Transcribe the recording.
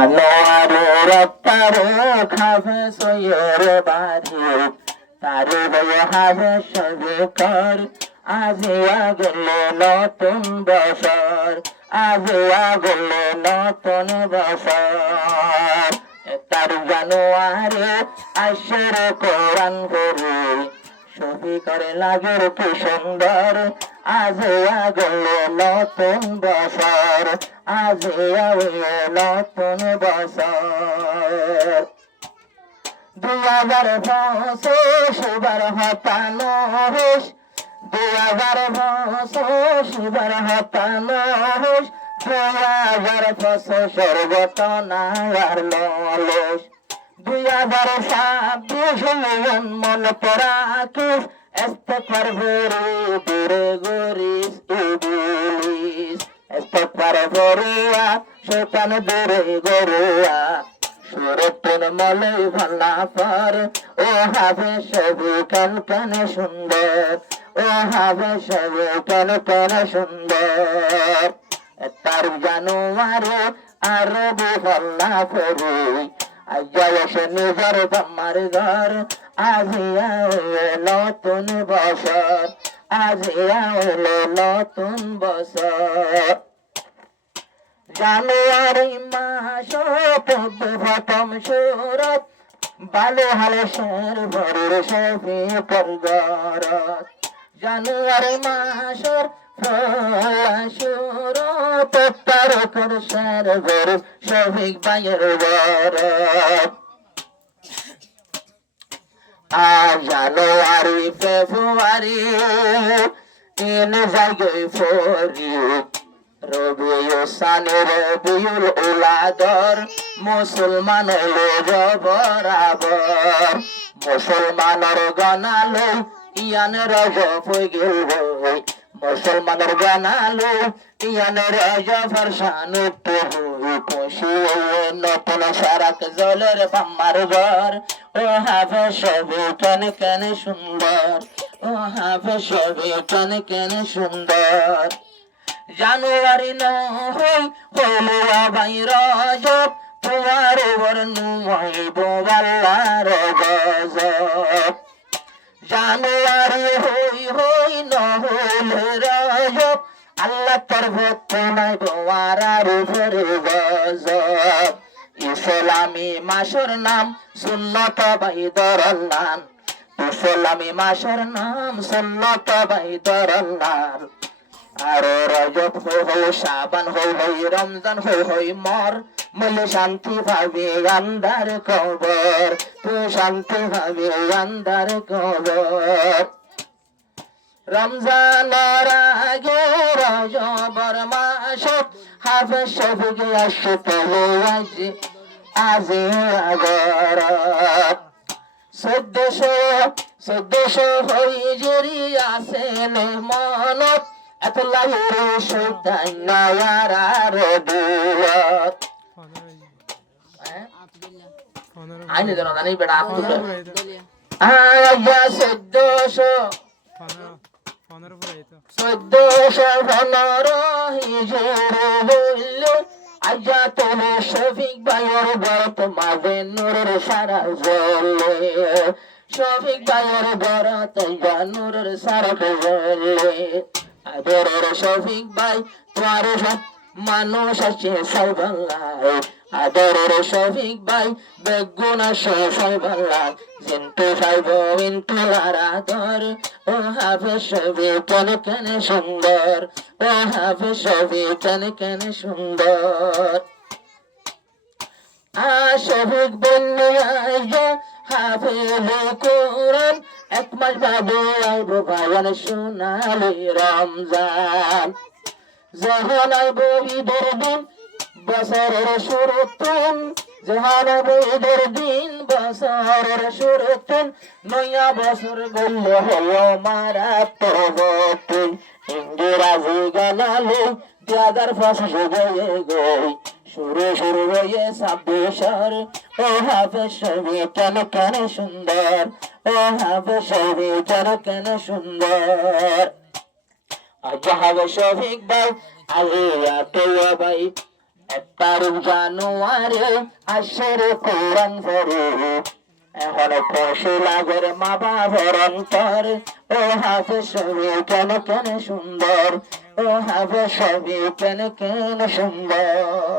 জানোয়ারে রক্তারে খাবে সইয়ের বাড়ি তারে বয়ে হবে সবে কর আজিয়া গেলে নতুন বছর আজিয়া গেলে নতুন বছর তার জানুয়ারে আইসের কোরআন করে ছবি করে লাগের কি সুন্দর আজিয়া গেলে নতুন বছর আজিয়া গেলে নতুন বছর 2025 বার হতানো হোস 2025 বার হতানো হোস 2025 সর্বতনা আর ললস 2026 মন পরাকিস এস্তেফার ভরে দূরে গরিস ইবলিস এস্তেফার ভরিয়া শয়তান দূরে গরুয়া সুরতুন মলে ভালা পর ও হবে সবই কান কানে সুন্দর ও হবে সবই কান কানে সুন্দর তার জানুয়ারে আরবি ভালা পরে আজ নিজের বাম্মার ঘর আজিয়া নতুন বছর আজিয়া নতুন বছর জানুয়ারি মাস প্রথম সুরত বালে হালে শের ভরের সফি পরগরত জানুয়ারি মাসের সুরত তারকর শের ভর শফিক ভাইয়ের গরত জানুয়ারি ফেব্রুয়ারি তিন জায়গায় ফরি রবিউল সানি রবিউল উলাদর মুসলমান লোক বরাবর মুসলমানের গানালো ইয়ান রজব গেল মুসলমানের গানালো ইয়ান রজব ফরসান তো খুশি নতুন সারাক জলের বাম্মার ঘর ও হবে সবে কেন কেন সুন্দর ও হবে সবে কেন কেন সুন্দর জানুয়ারি নহই হলো আবাই রজব তোমার বর্ণময় বোবাল্লার গজব জানুয়ারি হই হই নহল রজব আল্লাহ তোর ভক্ত নাই বোয়ারার উপরে গজব ইসলামী মাসের নাম সুন্নত বাইদরল্লাহ ইসলামী মাসের নাম সুন্নত বাইদরল্লাহ আরো রজব হই শাবান হই রমজান হই মর মলে শান্তি পাবে আন্দার কবর তুই শান্তি পাবে আন্দার কবর রমজানের আগে রজবর মাস হাফেজ শফিক আসতে আজি আগরত 1400 হইজরি আছে মনত এত লাইরে শৈতান নায়ার দুলত আইনে জানো জানি বেটা আব্দুল আয়া 1415 হিজরি হইল আজা তুমি শফিক ভাইয়ের গরত মাঝে নূরের সারা জ্বলে শফিক ভাইয়ের গরত নূরের সারা জ্বলে আদরের শফিক ভাই তোমার মানুষ আছে সাইবাল্লাহ আদরের শফিক ভাই বেগুন আছে সাইবাল্লাহ জিন্তু সাইব ইন্তুলার আদর ও হাফে সবে কেন কেন সুন্দর ও হাফে সবে কেন কেন সুন্দর শফিক বন্যা হাফেজ কোরআন এক মাস বাদে আইব ভাইয়ান সোনালি রমজান যখন আইব ঈদের দিন বছরের শুরুতেন যখন আইব ঈদের দিন বছরের শুরুতেন নয়া বছর গল্ল হলো মারাত্মক ইংরেজি গানালে 2025 গয়ে গই শুরু হয়ে 26 ও হাফেজ শফিক কেন কেন সুন্দর ও হাফেজ শফিক কেন কেন সুন্দর আজ হাফেজ শফিক ভাই আলিয়া তো ভাই 1 জানুয়ারি আসরে কোরআন পড়ে এখন খুশি লাগের মা বাবার অন্তর ও হাফেজ সবই কেন কেন সুন্দর ও হাফেজ সবই কেন কেন সুন্দর